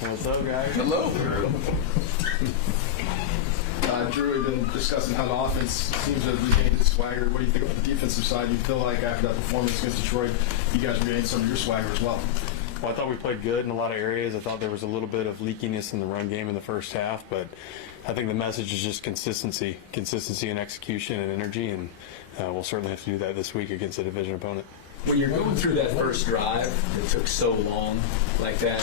What's up, guys? Hello. Drue, we've been discussing how the offense seems to have regained its swagger. What do you think about the defensive side? You feel like after that performance against Detroit, you guys regained some of your swagger as well? Well, I thought we played good in a lot of areas. I thought there was a little bit of leakiness in the run game in the first half, but I think the message is just consistency and execution and energy, and we'll certainly have to do that this week against a division opponent. When you're going through that first drive that took so long like that,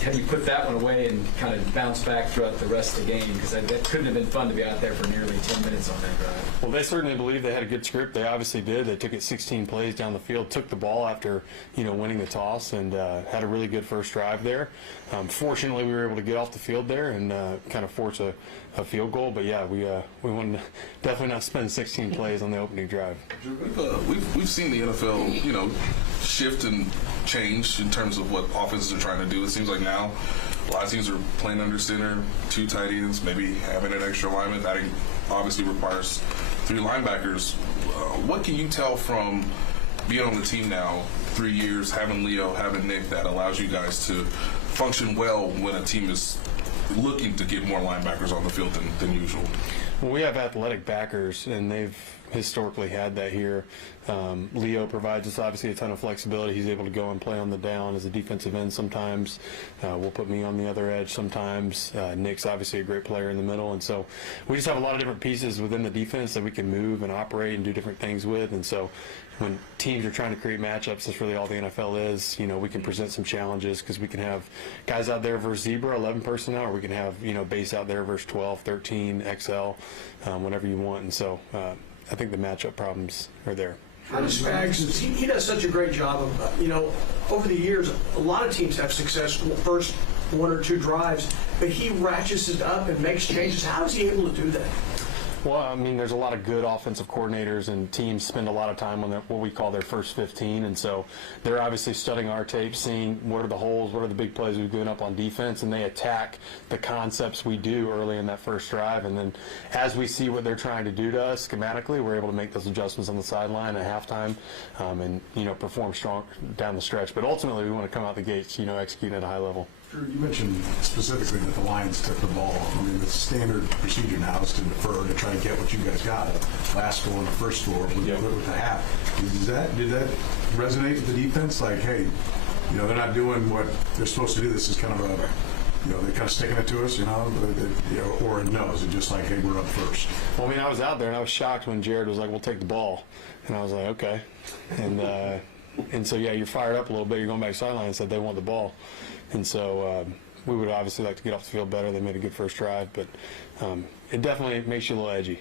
have you put that one away and kind of bounce back throughout the rest of the game? Because that couldn't have been fun to be out there for nearly 10 minutes on that drive. Well, they certainly believe they had a good script. They obviously did. They took it 16 plays down the field, took the ball after winning the toss, and had a really good first drive there. Fortunately, we were able to get off the field there and kind of force a field goal. But yeah, we wanted to definitely not spend 16 plays on the opening drive. We've seen the NFL, shift and change in terms of what offenses are trying to do. It seems like now a lot of teams are playing under center, 2 tight ends, maybe having an extra lineman. That obviously requires 3 linebackers. What can you tell from being on the team now, 3 years, having Leo, having Nick, that allows you guys to function well when a team is looking to get more linebackers on the field than usual? Well, we have athletic backers, and they've historically had that here. Leo provides us obviously a ton of flexibility. He's able to go and play on the down as a defensive end sometimes. Will put me on the other edge sometimes. Nick's obviously a great player in the middle, and so we just have a lot of different pieces within the defense that we can move and operate and do different things with. And so when teams are trying to create matchups, that's really all the NFL is. We can present some challenges because we can have guys out there versus zebra, 11 personnel, or we can have base out there versus 12, 13, XL, whatever you want. And so I think the matchup problems are there. How does Spags, he does such a great job of, over the years, a lot of teams have success in the first 1 or 2 drives, but he ratchets it up and makes changes. How is he able to do that? Well, I mean, there's a lot of good offensive coordinators, and teams spend a lot of time on what we call their first 15, and so they're obviously studying our tape, seeing what are the holes, what are the big plays we've given up on defense, and they attack the concepts we do early in that first drive, and then as we see what they're trying to do to us schematically, we're able to make those adjustments on the sideline at halftime, and perform strong down the stretch. But ultimately, we want to come out the gates, executing at a high level. Drew, you mentioned specifically that the Lions took the ball. I mean, the standard procedure now is to defer to try to get what you guys got. Last score and the first score with the half. Did that resonate with the defense? Like, hey, they're not doing what they're supposed to do. This is kind of they're kind of sticking it to us, or no, is it just like, hey, we're up first? Well, I mean, I was out there and I was shocked when Jared was like, we'll take the ball. And I was like, okay. And so, yeah, you're fired up a little bit. You're going back to sideline and said they want the ball. And so we would obviously like to get off the field better. They made a good first drive, but it definitely makes you a little edgy.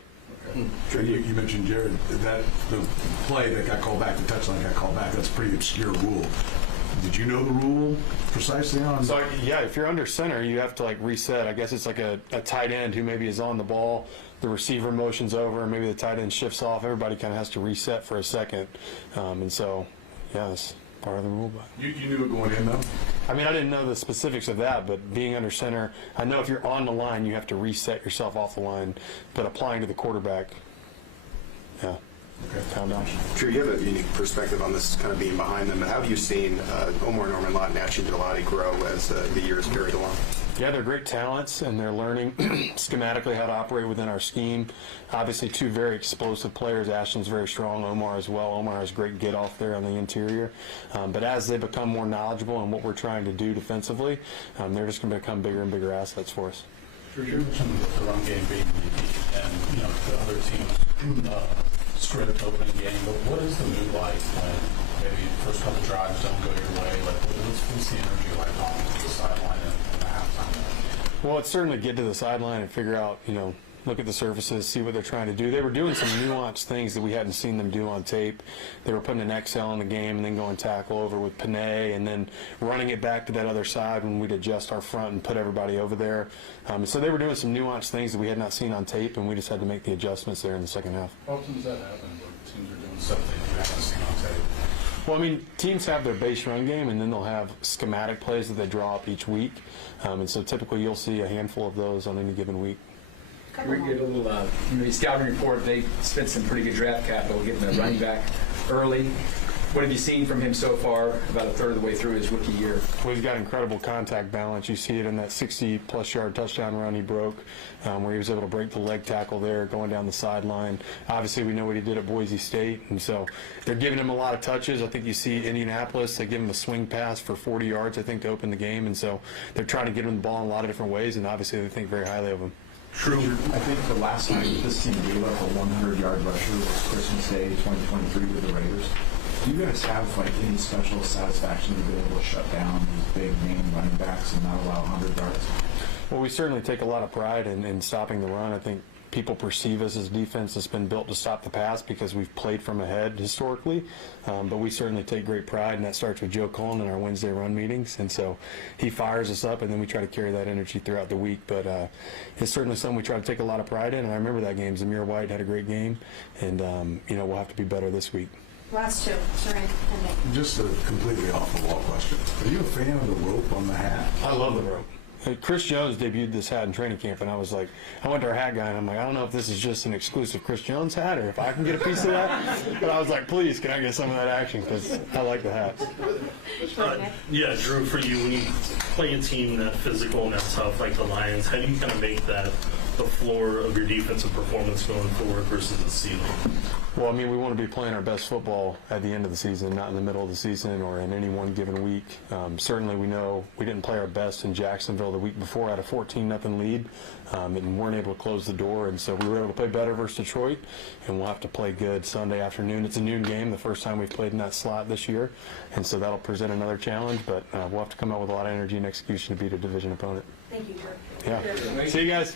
Okay. You mentioned, Jared, that the play that got called back, the touchdown got called back, that's a pretty obscure rule. Did you know the rule precisely on? So, yeah, if you're under center, you have to, reset. I guess it's like a tight end who maybe is on the ball. The receiver motions over, and maybe the tight end shifts off. Everybody kind of has to reset for a second. And so, yeah, that's part of the rule. But You knew it going in, though? I mean, I didn't know the specifics of that, but being under center, I know if you're on the line, you have to reset yourself off the line. But applying to the quarterback, yeah. Okay. Pound down. Drew, you have a unique perspective on this kind of being behind them, but how have you seen Omar Norman Lott and Achi Delati grow as the years carried along? Yeah, they're great talents, and they're learning schematically how to operate within our scheme. Obviously, 2 very explosive players. Ashton's very strong, Omar as well. Omar has great get-off there on the interior. But as they become more knowledgeable in what we're trying to do defensively, they're just going to become bigger and bigger assets for us. Drew, you mentioned the run game being unique, and the other teams script opening game, but what is the mood like when maybe the first couple drives don't go your way? What's the energy like on the sideline in the halftime? Well, it's certainly get to the sideline and figure out, look at the surfaces, see what they're trying to do. They were doing some nuanced things that we hadn't seen them do on tape. They were putting an XL in the game and then going tackle over with Panay and then running it back to that other side when we'd adjust our front and put everybody over there. So they were doing some nuanced things that we had not seen on tape, and we just had to make the adjustments there in the second half. How often does that happen where teams are doing something you haven't seen on tape? Well, I mean, teams have their base run game, and then they'll have schematic plays that they draw up each week. And so typically you'll see a handful of those on any given week. We get a little scouting report. They spent some pretty good draft capital getting a running back early. What have you seen from him so far, about a third of the way through his rookie year? Well, he's got incredible contact balance. You see it in that 60-plus yard touchdown run he broke, where he was able to break the leg tackle there, going down the sideline. Obviously, we know what he did at Boise State, and so they're giving him a lot of touches. I think you see Indianapolis, they give him a swing pass for 40 yards, I think, to open the game, and so they're trying to get him the ball in a lot of different ways, and obviously they think very highly of him. True. I think the last time this team gave up a 100-yard rusher was Christmas Day 2023 with the Raiders. Do you guys have any special satisfaction of being able to shut down these big name running backs and not allow 100 yards? Well, we certainly take a lot of pride in stopping the run. I think people perceive us as defense that's been built to stop the pass because we've played from ahead historically, but we certainly take great pride, and that starts with Joe Cullen in our Wednesday run meetings, and so he fires us up, and then we try to carry that energy throughout the week, but it's certainly something we try to take a lot of pride in, and I remember that game. Zamir White had a great game, and we'll have to be better this week. Last two, Shereen and Nick. Just a completely off-the-wall question. Are you a fan of the rope on the hat? I love the rope. Chris Jones debuted this hat in training camp, and I was like, I went to our hat guy, and I'm like, I don't know if this is just an exclusive Chris Jones hat or if I can get a piece of that. But I was like, please, can I get some of that action? Because I like the hat. Yeah, Drew, for you, when you play a team that physical and that tough like the Lions, how do you kind of make that the floor of your defensive performance going forward versus the ceiling? Well, I mean, we want to be playing our best football at the end of the season, not in the middle of the season or in any one given week. Certainly, we know we didn't play our best in Jacksonville the week before, had a 14-0 lead, and weren't able to close the door. And so we were able to play better versus Detroit, and we'll have to play good Sunday afternoon. It's a noon game, the first time we've played in that slot this year, and so that'll present another challenge. But we'll have to come out with a lot of energy and execution to beat a division opponent. Thank you, Drew. Yeah. See you guys.